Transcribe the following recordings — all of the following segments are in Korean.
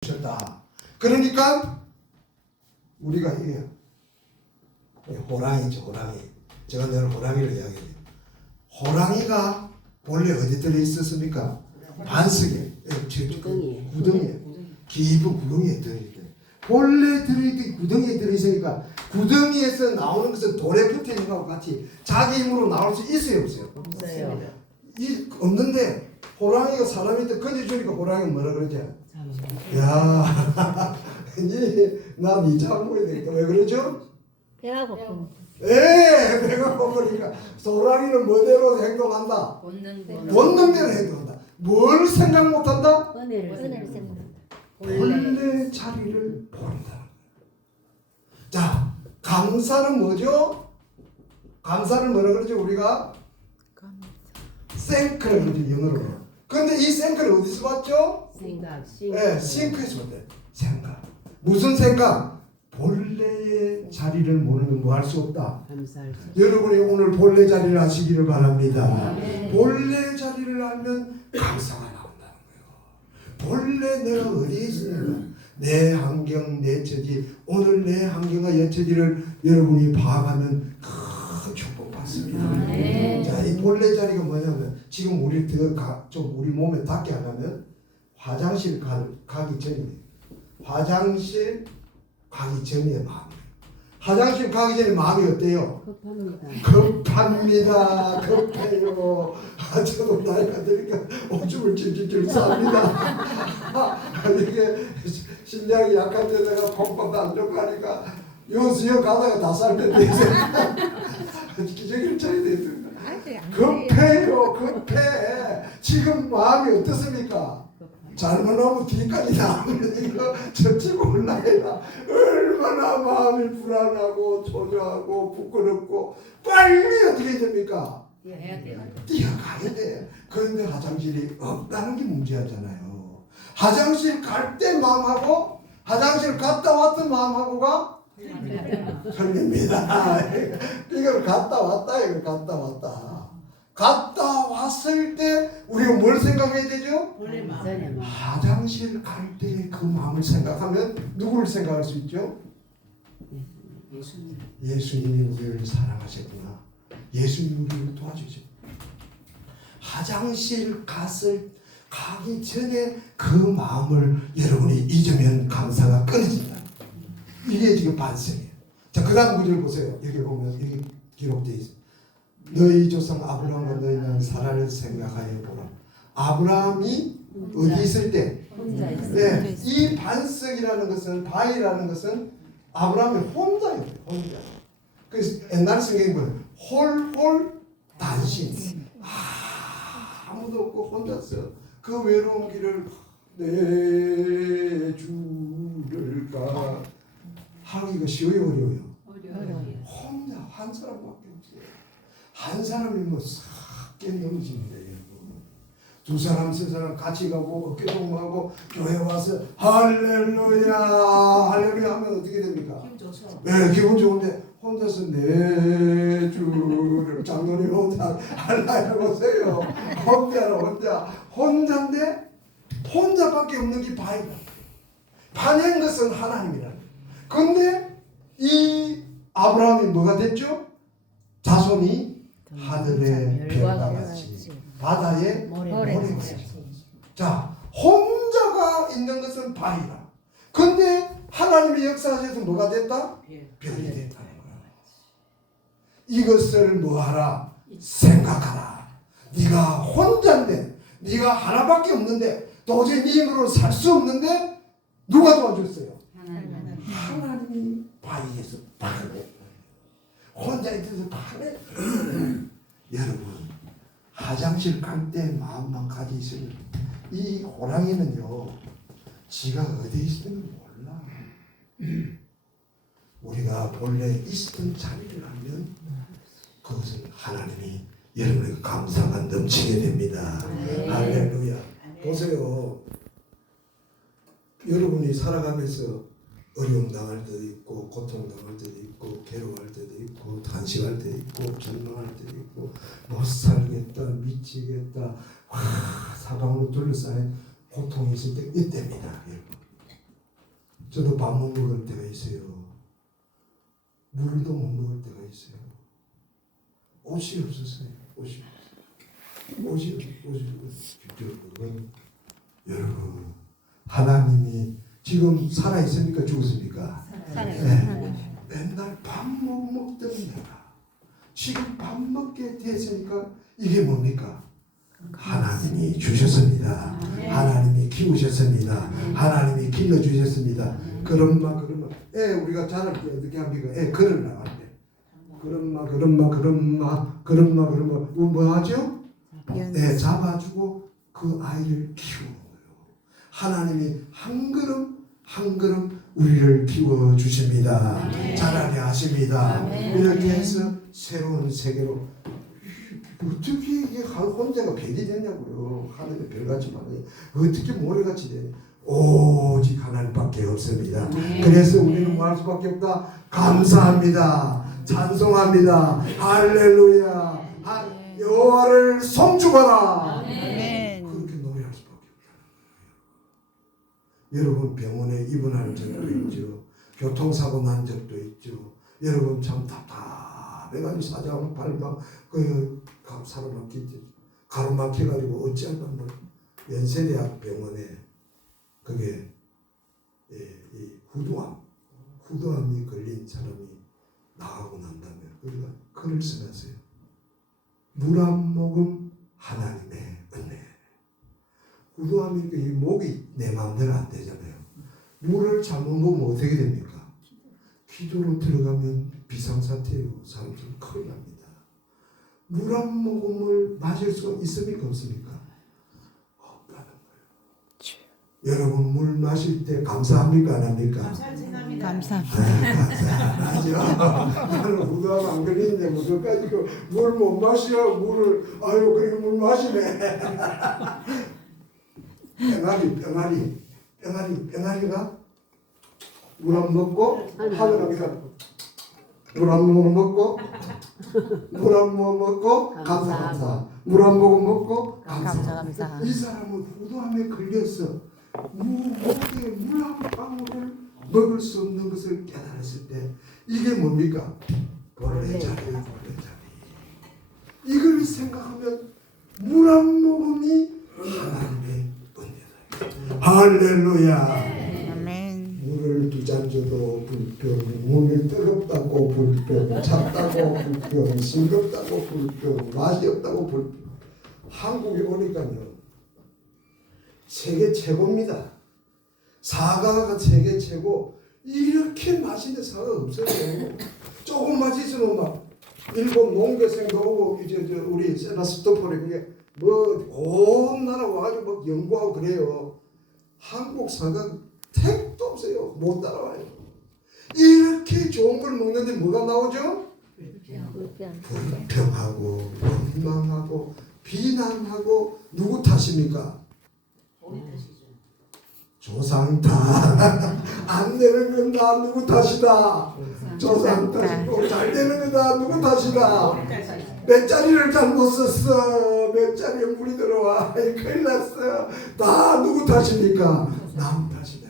주셨다. 그러니까 우리가 이게 호랑이죠 호랑이. 제가 늘 호랑이를 이야기해요. 호랑이가 본래 어디 들어 있었습니까? 반석에 예, 구덩이에. 깊은 구덩이에 들어있대. 본래 들어있던 구덩이에 들어있으니까 구덩이에서 나오는 것은 돌에 붙어 있는 것과 같이 자기 힘으로 나올 수 있어요 없어요? 없어요. 이 없는데 호랑이가 사람한테 건져주니까 호랑이가 뭐라 그러지? 참. 야, 난이 장모에 되겠다. 왜 그러죠? 배가 고픈 에 배가 고프니까 호랑이는 뭐대로 행동한다. 본능대로 본능대로 행동한다. 뭘 생각 못한다? 은혜를 생각한다. 생각한다. 본래 자리를 본다. 자, 감사는 뭐죠? 감사는 뭐라 그러죠? 우리가 생크를 그러죠 영어로. 근데 이 생크를 어디서 봤죠? 생각, 신. 예, 싱크에서 봤대. 생각. 무슨 생각? 본래의 자리를 모르면 뭐 할 수 없다. 여러분이 오늘 본래 자리를 아시기를 바랍니다. 네. 본래 자리를 알면 감사가 나온다는 거예요. 본래 내가 어디에 있습니까? 내 환경, 내 처지, 오늘 내 환경과 여처지를 여러분이 봐가면 큰 축복 받습니다. 네. 자, 이 본래 자리가 뭐냐면 지금 우리 더좀 우리 몸에 닿게 하려면 화장실 가, 가기 전이에요. 화장실 가기 전의 마음. 화장실 가기 전에 마음이 어때요? 급합니다. 급합니다. 급해요. 아, 저도 나이가 드니까 오줌을 질질질 쌉니다. 이게 신장이 약한데 내가 pompad도 안 좋고 하니까 요수요 가다가 다 쌀는데 기저귀를 차야 되습니다. 급해요. 급해. 지금 마음이 어떻습니까? 잘못하면 뒤까지 나오면 이거 저치 몰라요. 얼마나 마음이 불안하고 초조하고 부끄럽고 빨리 어떻게 됩니까? 돼요. 뛰어가야 돼. 그런데 화장실이 없다는 게 문제잖아요. 화장실 갈 때 마음하고 화장실 갔다 왔던 마음하고가 틀립니다. 이걸 갔다 왔다 이걸 갔다 왔다. 갔다 왔을 때 우리가 뭘 생각해야 되죠? 화장실 갈 때 그 마음을 생각하면 누구를 생각할 수 있죠? 예수님. 예수님이 우리를 사랑하셨구나. 예수님이 우리를 도와주죠. 화장실 갔을 가기 전에 그 마음을 여러분이 잊으면 감사가 끊어진다. 이게 지금 반성이에요. 자, 그 다음 구절 보세요. 여기 보면 여기 기록되어 있어요. 너희 조상 아브라함과 너희 는 사라를 생각하여 보라. 아브라함이 어디 있을 때? 네, 이 반석이라는 것은 바위라는 것은 아브라함이 혼자예요. 혼자. 그래서 옛날 성경에 보면 홀 홀 단신. 아, 아무도 없고 혼자서 그 외로운 길을 내 주를 가 하기가 쉬워요 어려워요. 어려워요. 혼자 한 사람밖에 없어요. 한 사람이 뭐싹 깨넘집니다, 여러분. 두 사람, 세 사람 같이 가고 어깨 동무하고 교회 와서 할렐루야, 할렐루야 하면 어떻게 됩니까? 힘 줘서 네, 기분 좋은데 혼자서 내 주를 장로님 혼자 할라 해보세요. 혼자라 혼자 혼자인데 혼자밖에 없는 게 바이다. 반한 것은 하나님이라. 근데 이 아브라함이 뭐가 됐죠? 자손이 하늘의 별과 같이 바다의 모래 모래같이. 같이. 자, 혼자가 있는 것은 바위라. 근데 하나님의 역사에서 뭐가 됐다? 별이 됐다는 거야. 이것을 뭐하라? 생각하라. 네가 혼자인데, 네가 하나밖에 없는데, 도저히 네 힘으로 살 수 없는데, 누가 도와줬어요? 바위에서 파내. 혼자 있어서 파내. 여러분, 화장실 갈 때 마음만 가지 있으면 이 호랑이는요, 지가 어디 있으면 몰라. 우리가 본래 있었던 자리를 알면 그것은 하나님이 여러분에게 감사가 넘치게 됩니다. 네. 할렐루야. 보세요. 여러분이 살아가면서 어려움 당할 때도 있고 고통 당할 때도 있고 괴로워할 때도 있고 단식할 때도 있고 절망할 때도 있고 못 살겠다 미치겠다 와 사방으로 둘러싸인 고통이 있을 때 이때입니다 저도 밥 못 먹을 때가 있어요. 물도 못 먹을 때가 있어요. 옷이 없었어요. 옷이. 옷이 없- 옷이. 그건 여러분 하나님이 지금 살아 있습니까 죽었습니까? 네. 맨날 밥 못 먹던 내가 지금 밥 먹게 됐으니까 이게 뭡니까? 하나님이 주셨습니다. 하나님이 키우셨습니다. 하나님이 길러 주셨습니다. 그런 마 그런 마. 애 우리가 자랄 때 어떻게 합니까? 애 걸을 나갈 때. 그런 마 그런 마 그런 마 그런 마 그런 마. 뭐, 뭐 하죠? 애 잡아주고 그 아이를 키우는 거예요. 하나님이 한 걸음 한 걸음 우리를 키워 주십니다. 자라게 하십니다. 이렇게 해서 새로운 세계로 어떻게 이게 한 혼자가 별이 되냐고요. 하늘에 별같이 많이 어떻게 모래같이 되냐. 오직 하나님밖에 없습니다. 그래서 우리는 뭐할 수밖에 없다. 감사합니다. 찬송합니다. 할렐루야. 하- 여호와를 송축하라. 아멘. 그렇게 노래할 수밖에 없어요. 여러분 병원에 입원할 적도 있죠. 교통사고 난 적도 있죠. 여러분 참 답답해가지고 사장 발막 그 가- 사로막히지 가로막혀가지고 어찌할까 뭐 연세대학 병원에 그게 예, 이 후두암 후두암이 걸린 사람이 나가고 난 다음에 우리가 글을 써놨어요. 물 한 모금 하나님의. 후두암이니까 이 목이 내 마음대로 안 되잖아요. 물을 잘못 먹으면 어떻게 됩니까? 기도로 들어가면 비상사태예요. 사람들 큰일 납니다. 물 한 모금을 마실 수 있습니까? 없습니까? 없다는 거예요. 여러분 물 마실 때 감사합니까? 안 합니까? 감사합니다. 감사하죠. 나는 후두암 안 걸리는데 뭐 그까지 물못 마셔 물을 아유 그래 물 마시네. 병아리 병아리 병아리 병아리가 물 안 먹고 하늘하기가 물한 모금 먹고 물한 모금 먹고 감사 감사. 물한 모금 먹고 감사. 감사. 이 사람은 후두암에 걸렸어 무 목에 물한 방울을 먹을 수 없는 것을 깨달았을 때 이게 뭡니까? 벌레자리 벌레자리. 이걸 생각하면 물 한 모금이 하나님의 할렐루야. 물을 두 잔 줘도 불평, 물이 뜨겁다고 불평, 찼다고 불평, 싱겁다고 불평, 맛이 없다고 불평. 한국에 오니까요, 세계 최고입니다. 사과가 세계 최고. 이렇게 맛있는 사과가 없어요. 조금 맛있으면 막 일본 농계생도 오고 이제 저 우리 세바스토폴에 그게 뭐온 나라 와가지고 막 연구하고 그래요. 한국 사과 택도 없어요. 못 따라와요. 이렇게 좋은 걸 먹는데 뭐가 나오죠? 불평하고 원망하고 비난하고 누구 탓입니까? 조상 탓. 안 되는 건나 누구 탓이다. 조상 탓이고 잘 되는 건나 누구 탓이다. 몇 자리를 잘못 썼어. 몇 자리에 물이 들어와. 큰일 났어. 다 누구 탓입니까? 남 탓이다.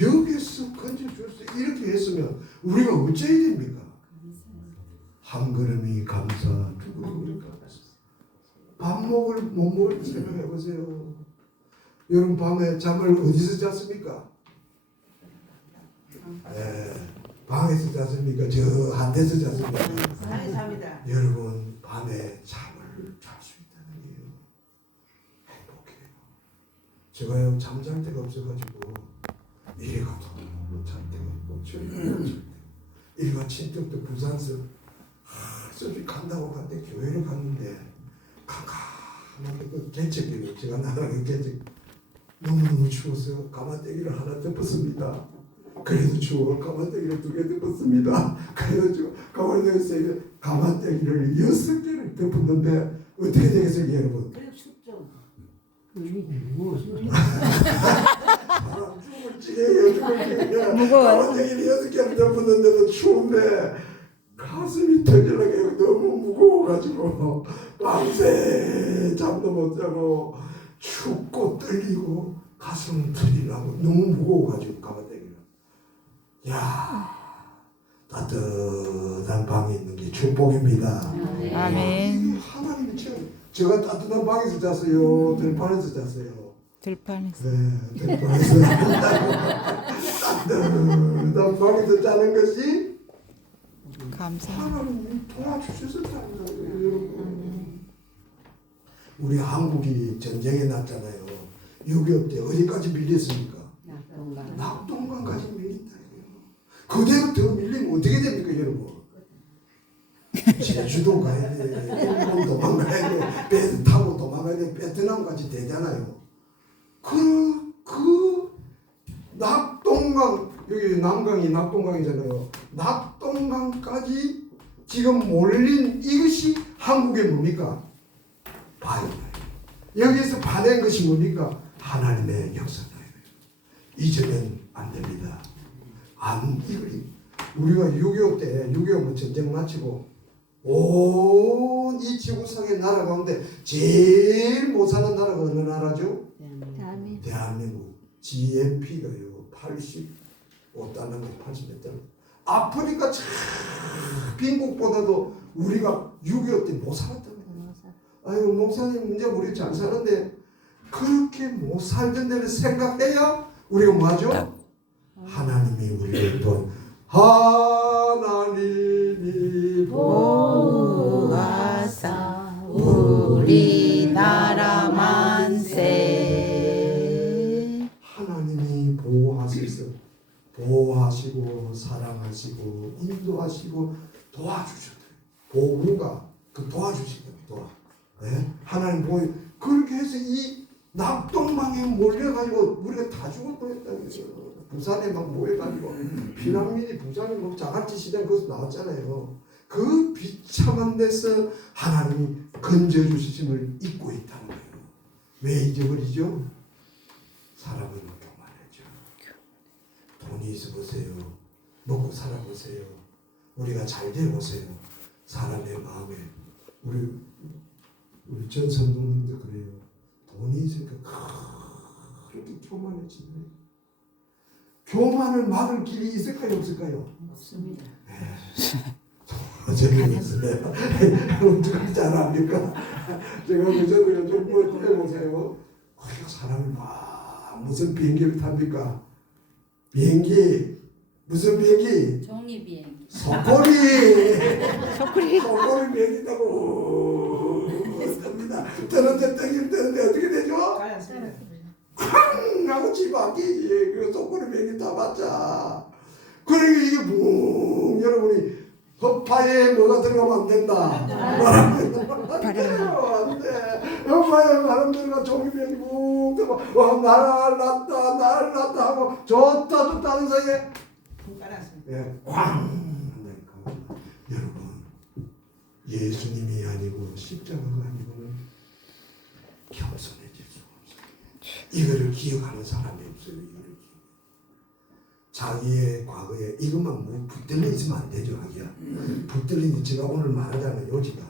여기서 건져 줄 수 이렇게 했으면 우리가 어째야 됩니까? 한 걸음이 감사, 두 걸음이 감사. 밥 먹을 못 먹을 때 생각해 보세요. 여러분 밤에 잠을 어디서 잤습니까? 예, 방에서 잤습니까? 저한 데서 잤습니까? 여러분 밤에 잠을 잘 수 있다는 게요. 행복해요. 제가요 잠잘 데가 없어가지고 이래 가도 잘 데가 없고 저리 가도 잘 데가 없고 일과 친척도 부산서 아, 저기 간다고 갔는데 교회를 갔는데 캄캄한데 그 개척기를 제가 나가는 개척 너무너무 추워서 가마떼기를 하나 덮었습니다. 그래도 추워 가마떼기를 두 개 덮었습니다. 그래가지고 가마떼기 가마떼기를 여섯 개를 덮었는데 어떻게 되겠어요 여러분? 찌개 무거워요. 가마떼기를 여섯 개를 덮었는데도 추운데 가슴이 터질라게 너무 무거워가지고 밤새 잠도 못 자고 춥고 떨리고 가슴 터지려고 너무 무거워가지고 가만 야 따뜻한 방에 있는 게 축복입니다. 네. 아멘. 하나님이 참 제가 따뜻한 방에서 잤어요. 들판에서 잤어요. 들판에서. 네, 들판에서 따뜻한 방에서 자는 것이 감사. 하나님이 도와주셨다는 거예요. 우리 한국이 전쟁에 났잖아요. 6.25 때 어디까지 밀렸습니까? 낙동강. 낙동강까지. 그대로 더 밀리면 어떻게 됩니까, 여러분? 제주도 가야 돼, 일본 도망가야 돼, 배 타고 도망가야 돼, 베트남까지 되잖아요. 그, 그, 낙동강, 여기 남강이 낙동강이잖아요. 낙동강까지 지금 몰린 이것이 한국의 뭡니까? 바이블. 여기서 받은 것이 뭡니까? 하나님의 역사다. 잊으면 안 됩니다. 안 이걸 우리가 6.25 때 6.25 전쟁 마치고 온 이 지구상의 나라 가운데 제일 못 사는 나라가 어느 나라죠? 아멘. 대한민국 GNP가요 85달러인가 80몇 달러 아프리카 참 빈국보다도 우리가 6.25 때 못 살았다는 거예요 아유 목사님 문제 우리 잘 사는데 그렇게 못 살던 데를 생각해야 우리가 뭐하죠? 하나 님이 우리를 돈 하나님이 보호하사 우리나라 만세. 하나님이 보호하셔서 보호하시고 사랑하시고 인도하시고 도와주셨어요. 보호가 그 도와주시는 도와. 예? 하나님 보호 그렇게 해서 이 낙동강에 몰려가지고 우리가 다 죽을 뻔했다고요. 부산에 막 모여가지고 피난민이 부산에 뭐 자갈치 시장 거기서 나왔잖아요. 그 비참한 데서 하나님이 건져주심을 잊고 있다는 거예요. 왜 잊어버리죠? 사람은 교만해져. 돈이 있어 보세요. 먹고 살아 보세요. 우리가 잘돼 보세요. 사람의 마음에 우리 우리 전 선동님도 그래요. 돈이 있으니까 그렇게 교만해지네. 교만을 막을 길이 있을까요, 없을까요? 없습니다. 재미있어요. 어떻게 잘합니까? 제가 그전에 좀뭐 해보세요. 그 사람이 막 무슨 비행기를 탑니까? 비행기 무슨 비행기? 종리비행. 속골이 소쿠리. 속골이 비행기 타고 탑니다. 뜨는데 뜨긴 뜨는데 어떻게 되죠? 쾅 하고 집 앞이지. 그 속골이 비행기 타봤자. 그러니까 이게 뭉 여러분이 허파에 뭐가 들어가면 안 된다. 바람 안 돼. 허파에 바람 들어가 종이면이 뭉 들어가. 와 날랐다 날랐다 하고 좋다 좋다 하는 사이에 예, 꽝. 여러분 예수님이 아니고 십자가가 아니고는 없어요. 이거를 기억하는 사람이 없어요. 이거를. 자기의 과거에 이것만 뭐 붙들려 있으면 안 되죠, 하기야. 붙들린 제가 오늘 말하자면 요지가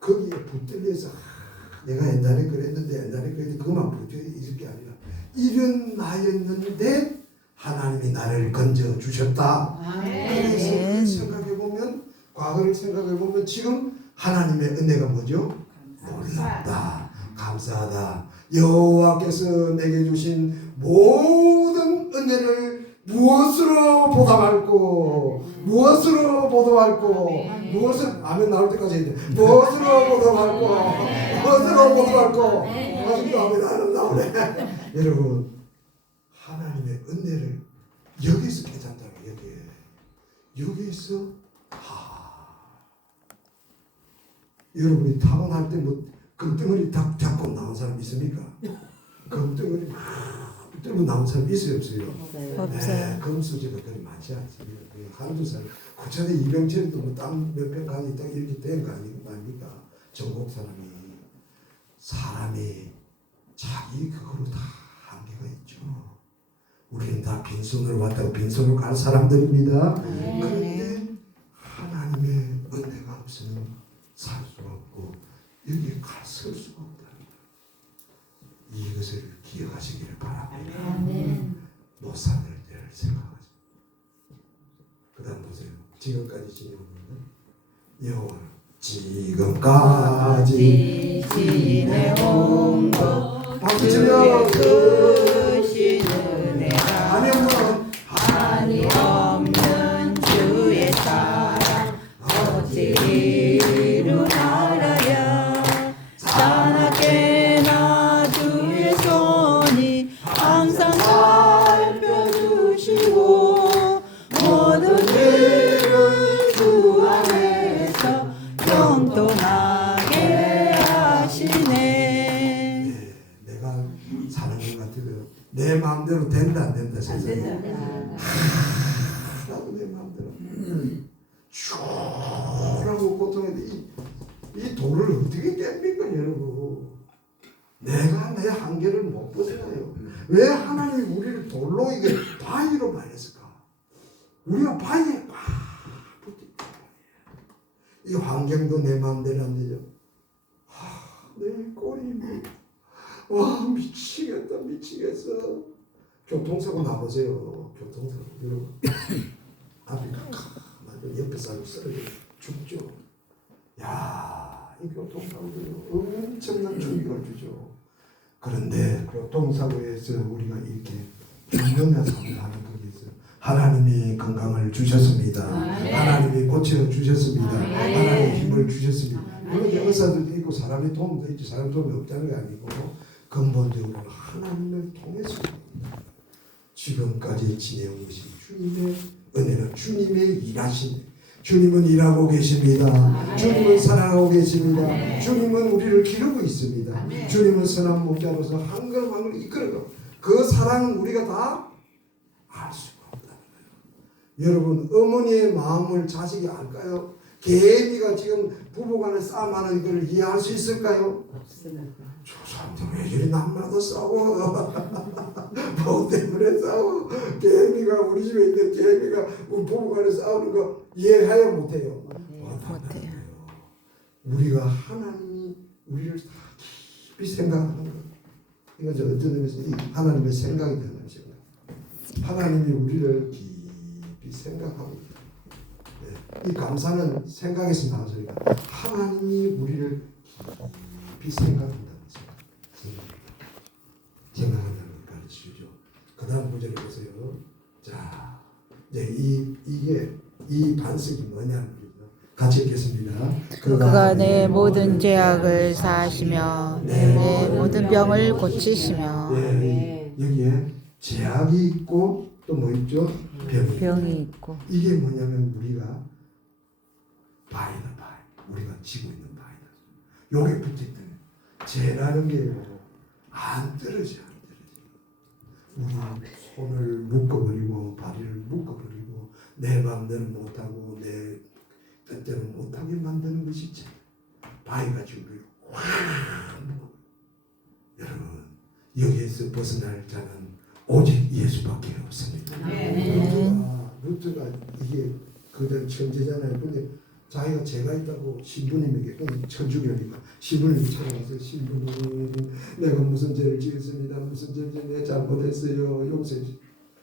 거기에 붙들려서 아, 내가 옛날에 그랬는데 옛날에 그랬는데 그것만 붙들려 있을 게 아니라 이런 나였는데 하나님이 나를 건져 주셨다. 그래서 그걸 생각해 보면 과거를 생각해 보면 지금 하나님의 은혜가 뭐죠? 놀랍다, 감사하다. 여호와께서 내게 주신 모든 은혜를 무엇으로 보답할고 무엇으로 보답할고 무엇을 아멘 나올 때까지 돼. 무엇으로 보답할고 무엇으로 보답할고 아직도 아멘 안 나오네. 여러분 하나님의 은혜를 여기서 깨닫다가 여기에 여기서 하 여러분이 타고날 때뭐 금덩어리 딱 잡고 나온 사람 있습니까? 금덩어리 막 붙들고 나온 사람 있어요 없어요? 없어요. 네, 금수저가 그리 많지 않습니다. 그 한두 살 구천에 이병철도 뭐땀 몇병 가지 딱 이렇게 된 거 아닙니까? 전국 사람이 사람이 자기 그거로 다 한계가 있죠. 우리는 다 빈손으로 왔다고 빈손으로 갈 사람들입니다. 그런데 하나님의 은혜가 없으면 살 수가 없고 수가 없답니다. 이것을 기억하시기를 바랍니다. 아멘. 못 사는 때를 생각하지. 지금까지 지내온 여호와 지금까지 지내온 것 박수 치 내가 내 한계를 못 벗어나요. 왜 하나님이 우리를 돌로 이게 바위로 만했을까? 우리가 바위에 꽉 붙어있단 말이야 이 환경도 내 마음대로 안 되죠. 하, 내 꼴이 뭐, 와 미치겠다 미치겠어. 교통사고 나보세요. 교통사고. 여러분. 앞에 가만 옆에 사람 쓰러져 죽죠. 야 이 교통사고도 엄청난 충격을 주죠. 그런데 교통사고에서 우리가 이렇게 죽으면서 하는 거기에서 하나님이 건강을 주셨습니다. 하나님이 고쳐 주셨습니다. 하나님의 힘을 주셨습니다. 물론 의사들도 있고 사람의 도움도 있지. 사람 도움이 없다는 게 아니고 근본적으로 하나님을 통해서 지금까지 지내온 것이 주님의 은혜는 주님의 일하신 주님은 일하고 계십니다. 주님은 사랑하고 계십니다. 주님은 우리를 기르고 있습니다. 주님은 선한 목자로서 한 걸음 한 걸음 이끌어가 그 사랑은 우리가 다 알 수가 없다는 거예요. 여러분 어머니의 마음을 자식이 알까요? 개미가 지금 부부간에 싸움하는 걸 이해할 수 있을까요? 저 사람들 왜 저리 남마다 싸워? 뭐 때문에 싸워? 개미가 우리 집에 있는 개미가 부부간에 싸우는 거 이해해요 못해요? 못해요. 우리가 하나님이 우리를 다 깊이 생각하는 거. 이거 저 어떤 의미에서 이 하나님의 생각이 되는 것입니다. 하나님이 우리를 깊이 생각하고. 이 감사는 생각에서 나와서니까 하나님이 우리를 깊이 생각한다는 것입니다. 생각한다. 생각한다는 걸 가르치죠. 그 다음 구절에 보세요. 자, 이제 이, 이게 이 반석이 뭐냐는 거죠. 같이 읽겠습니다. 그가 내 모든 죄악을 사하시며 내 모든 병을 고치시며 네, 여기에 제약이 있고 또 뭐 있죠? 병이. 병이 있고 이게 뭐냐면 우리가 바위다 바위. 우리가 지고 있는 바위다. 요게 붙어있다. 죄라는 게안 떨어져 안 떨어져. 우리 손을 묶어버리고 발을 묶어버리고 내 마음대로 못하고 내 뜻대로 못하게 만드는 것이 죄. 바위가 우리를 확. 여러분 여기에서 벗어날 자는 오직 예수밖에 없습니다. 루트가 루트가 이게 그들 천재잖아요. 근데 자기가 죄가 있다고 신부님에게 천주교니까 신부님 찾아가서 신부님 내가 무슨 죄를 지었습니다. 무슨 죄를 내 잘못했어요. 용서해 주세요.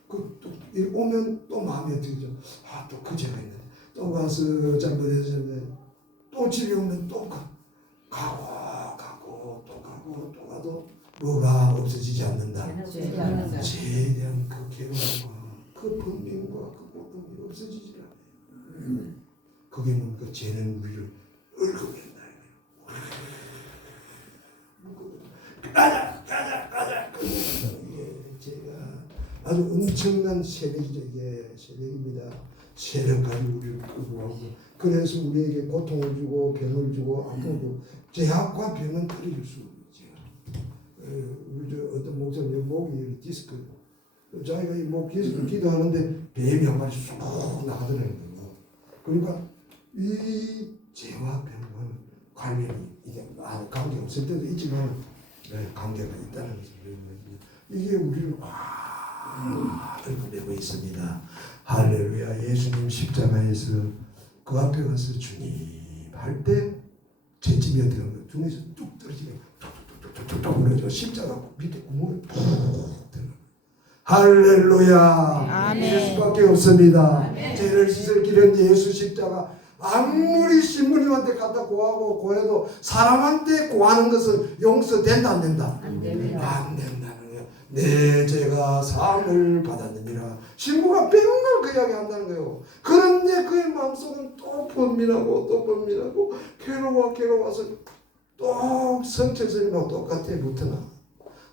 그 또 오면 또 마음에 들죠. 아 또 그 죄가 있는데 또 가서 잘못했는데 또 집에 오면 또 가. 가고 가고 또 가고 또 가도 뭐가 없어지지 않는다. 죄에 대한 그 괴로움과 그 분명과 그 고통이 없어지지. 그게 뭡니까? 죄는 우리를 얽어낸다. 가자, 가자, 가자. 이게 제가 아주 엄청난 세력이죠. 세력입니다. 세력 가지고 우리를 끌고 가고 그래서 우리에게 고통을 주고 병을 주고 주고 죄악과 병은 끊어줄 수 없죠. 어, 우리 저 어떤 목사님 목이 디스크 자기가 이목 디스크 기도하는데 뱀이 한 마리 쑥 나가더라고요. 그러니까 이 죄와 병은 관련이 이게 아, 관계 없을 때도 있지만 네, 관계가 있다는 것을 이게 우리를 확 얽어내고 있습니다. 할렐루야 예수님 십자가에서 그 앞에 가서 주님 할때 어떻게 하는 거예요? 중에서 뚝 떨어지면 툭툭툭툭툭 그러죠. 십자가 밑에 푹 들어. 할렐루야. 아멘. 예수밖에 없습니다. 죄를 씻을 길 이런 예수 십자가 아무리 신부님한테 갖다 고하고 고해도 사람한테 고하는 것은 용서된다 안 된다? 안. 안 된다는 거예요. 내 죄가 사함을 받았느니라. 신부가 맨날 그 이야기 한다는 거예요. 그런데 그의 마음속은 또 번민하고 또 번민하고 괴로워 괴로워서 또 성철스님하고 똑같아 붙으나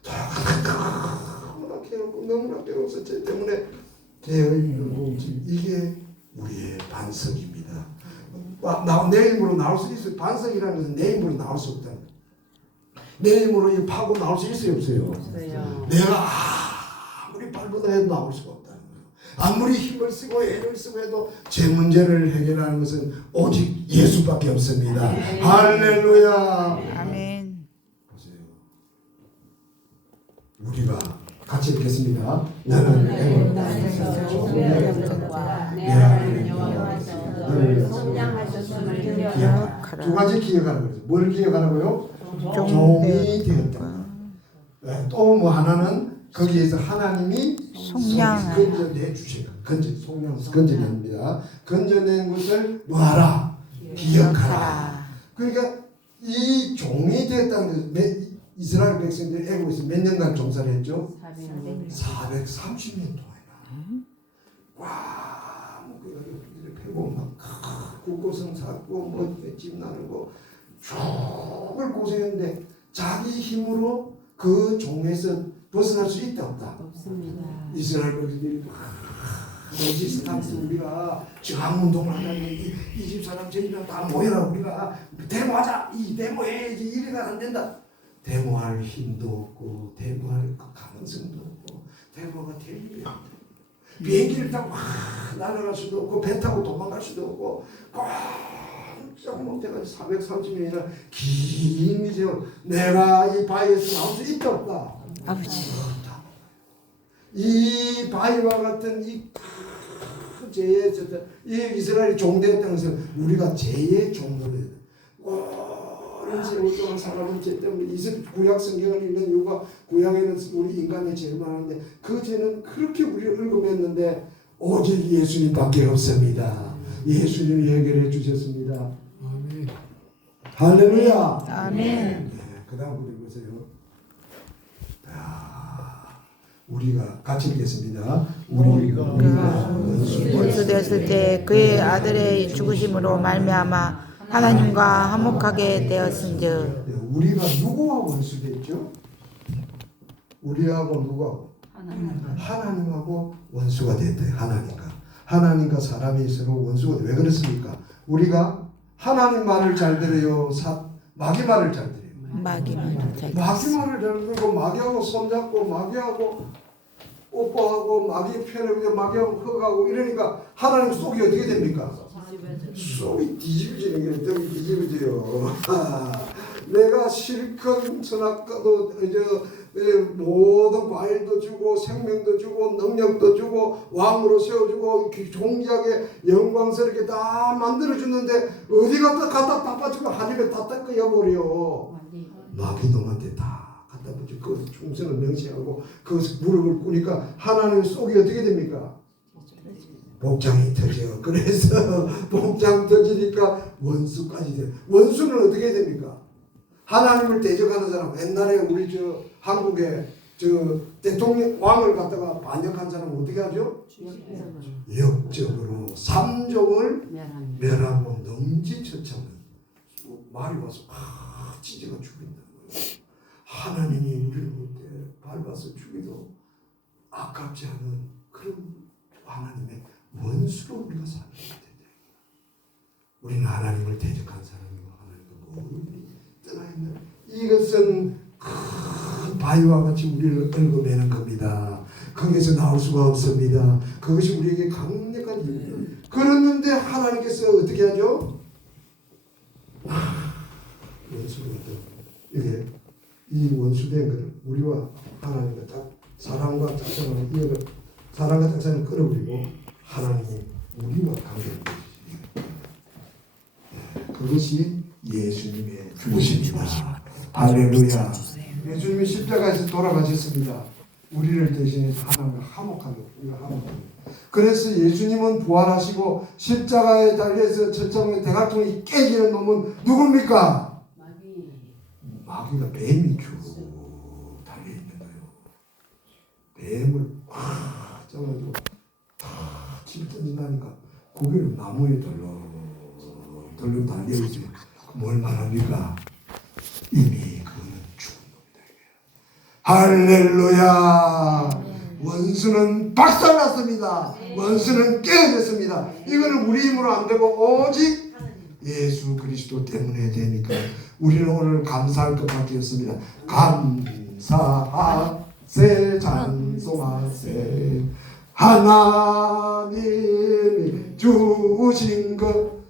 너무나 괴롭고 너무나 괴로워서 죄 때문에 죄의 공지 이게 우리의 반석입니다. 나, 내 힘으로 나올 수 있어요. 반석이라는 것은 내 힘으로 나올 수 없다는 거예요. 내 힘으로 이 파고 나올 수 있어요 없어요? 없어요. 내가 아무리 발보다 해도 나올 수가 없다는 거예요. 아무리 힘을 쓰고 애를 쓰고 해도 제 문제를 해결하는 것은 오직 예수밖에 없습니다. 네. 할렐루야. 아멘. 보세요. 우리가 같이 읽겠습니다. 나는 땅에서 종의 영광과 내 하나님 여호와께서 너를 너를 속량하셨음을 기억하라. 기억하라. 두 가지 기억하는 거죠. 뭘 기억하라고요? 종이 종이 되었다. 또뭐 하나는 거기에서 하나님이. 건져내 주시라. 건져 속량 건져냅니다. 건져낸 것을 뭐하라? 기억하라. 그러니까 이 종이 되었다는 것은 몇- 이스라엘 백성들이 애국에서 몇 년간 종사를 했죠? 430년 동안이나. 와, 패고 막 국고성 쌓고 뭐집 나누고 죽을 고생했는데 자기 힘으로 그 종에서 벗어날 수 있다 없다. 없습니다. 이스라엘 백성들이 레지스탕스 우리가 저항운동을 하려면 이집 사람 저집사람 다 모여라. 우리가 데모하자. 이 데모해야지 이래가 안 된다. 데모할 힘도 없고 데모할 그 가능성도 없고 데모가 없다 비행기를 타고 막 날아갈 수도 없고 배 타고 도망갈 수도 없고 꼼짝 못해가지고 430년이나 긴 세월 내가 이 바위에서 나올 수 있다 없다 아버지. 없다. 이 바위와 같은 이큰 죄의 저이 이스라엘이 종되었다는 것은 우리가 해야 돼. 오랜 세월 동안 살아본 죄 때문에 이스 구약 성경을 읽는 이유가 구약에는 우리 인간의 죄를 말하는데 그 죄는 그렇게 우리를 얽어맸는데 오직 예수님밖에 없습니다. 예수님이 해결해 주셨습니다. 할렐루야. 아멘. 네, 그다음 우리 보세요. 아, 우리가 같이 읽겠습니다. 우리가 원수 되었을 때 그의 아들의 죽으심으로 말미암아 하나님과 화목하게 되었은즉 네, 우리가 누구와 원수됐죠? 우리하고 누구 하고 하나님하고 원수가 됐대. 하나님과 하나님과 사람이 서로 원수가 돼. 왜 그렇습니까? 우리가 하나님 말을 잘 들어요. 사, 마귀 말을 잘 들어요. 마귀만 잘 마귀 말을 잘 들고 마귀하고 손잡고 마귀하고 뽀뽀하고 마귀 편에 그냥 마귀하고 허가고 이러니까 하나님 속이 어떻게 됩니까? 속이 뒤집어지는 게 되게 뒤집어져요. 내가 실컷 선악과도 이제 모든 과일도 주고 생명도 주고 능력도 주고 왕으로 세워주고 종기하게 영광스럽게 다 만들어 주는데 어디 갖다 갖다 바빠지고 하늘에 다 닦아야 버려. 마귀놈한테 다 갖다 붙여 그것을 충성을 명시하고 그것을 무릎을 꿇으니까 하나님 속이 어떻게 됩니까? 복장이 터져. 그래서 복장 터지니까 원수까지 돼. 원수는 어떻게 됩니까? 하나님을 대적하는 사람. 옛날에 우리 저 한국에 저 대통령 왕을 갖다가 반역한 사람은 어떻게 하죠? 역적으로 삼종을 멸하고 능지처참은 말이 와서 아 죽인다는 거예요. 하나님이 우리를 그때 밟아서 죽이도 아깝지 않은 그런 하나님의 원수로 우리가 살아야 된다. 우리는 하나님을 대적한 사람이고 하나님과 멀리 떠나 있는 이것은 큰 바위와 같이 우리를 얽어매는 겁니다. 거기서 나올 수가 없습니다. 그것이 우리에게 강력한 힘이에요. 그랬는데 하나님께서 어떻게 하죠? 원수가 또 이게 이 원수된 것을 우리와 하나님과 딱 사랑과 작성을 이어를 사랑과 작성을 끌어버리고 하나님이 우리와 관계를 맺으십니다. 그것이 예수님의 주심입니다. 할렐루야. 예수님이 십자가에서 돌아가셨습니다. 우리를 대신해서 하나님을 화목하게 우리가. 그래서 예수님은 부활하시고 십자가에 달려서 저쪽에 대각통이 깨지는 놈은 누굽니까? 마귀. 마귀가 뱀이 쭉 달려 있는 거예요. 뱀을 확 잡아가지고 탁 집에 던진다니까 고개를 나무에 덜렁 덜렁 달려 있지. 뭘 말합니까? 이미 그는 죽은 놈이다. 할렐루야. 원수는 박살났습니다. 원수는 깨어졌습니다. 이거는 우리 힘으로 안 되고 오직 예수 그리스도 때문에 되니까 우리는 오늘 감사할 것밖에 없습니다. 감사하세 찬송하세 하나님이 주신 것.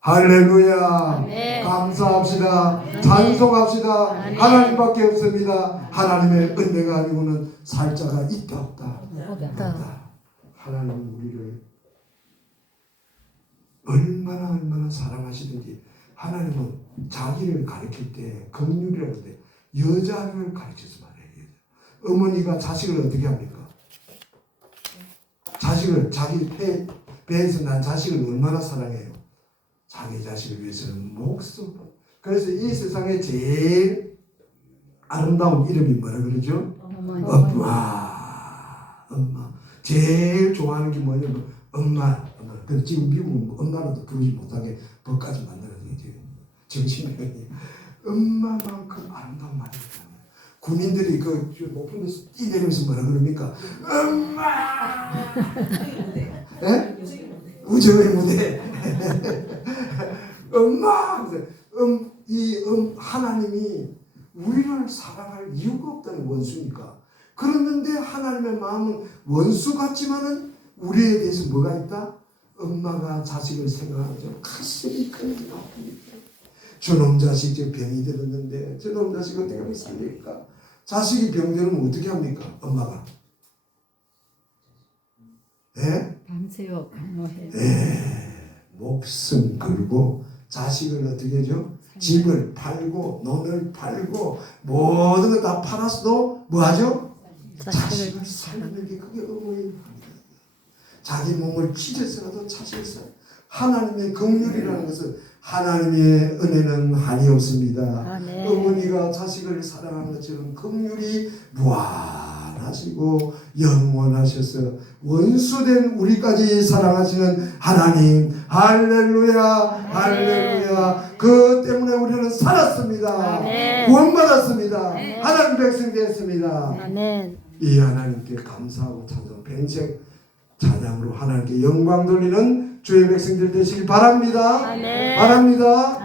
할렐루야. 네. 감사합시다. 찬송합시다. 아멘. 하나님밖에 없습니다. 하나님의 은혜가 아니고는 살자가 있다 없다. 없다. 하나님은 우리를 얼마나 얼마나 사랑하시든지 하나님은 자기를 가르칠 때 긍휼이라고 할때 여자를 가르쳐서 말해요. 어머니가 자식을 어떻게 합니까? 자식을 자기 배, 배에서 난 자식을 얼마나 사랑해요. 자기 자식을 위해서는 목숨. 그래서 이 세상에 제일 아름다운 이름이 뭐라 그러죠? 엄마, 엄마. 제일 좋아하는 게 뭐냐면 엄마, 엄마. 근데 지금 미국은 뭐 엄마라도 부르지 못하게 법까지 만들어서 이제 정신력이 엄마만큼 아름다운 말이 없잖아요. 군인들이 그 높은 데서 뛰내리면서 뭐라 그럽니까? 엄마. 예? 우정의 무대. 엄마. 그래서 음, 이 음, 하나님이 우리를 사랑할 이유가 없다는 원수니까. 그러는데 하나님의 마음은 원수 같지만은 우리에 대해서 뭐가 있다? 엄마가 자식을 생각하죠. 가슴이 큰게 아픕니다. 저놈 자식 저 병이 들었는데 저놈 자식 어떻게 하면 살릴까? 자식이 병들면 어떻게 합니까? 엄마가. 예? 밤새워 간호해 예. 목숨 걸고 자식을 어떻게 하죠? 집을 팔고 논을 팔고 모든 걸 다 팔았어도 뭐 하죠? 자식을 살리는 게 그게 마음이다. 자기 몸을 찢어서라도 자식을 살. 하나님의 긍휼이라는 것은 하나님의 은혜는 한이 없습니다. 아멘. 어머니가 자식을 사랑하는 것처럼 긍휼이 무한 하시고 영원하셔서 원수된 우리까지 사랑하시는 하나님. 할렐루야. 할렐루야. 그 때문에 우리는 살았습니다. 구원받았습니다. 하나님 백성 아멘. 이 하나님께 감사하고 찬송 뱅색 찬양으로 하나님께 영광 돌리는 주의 백성들 되시길 바랍니다. 바랍니다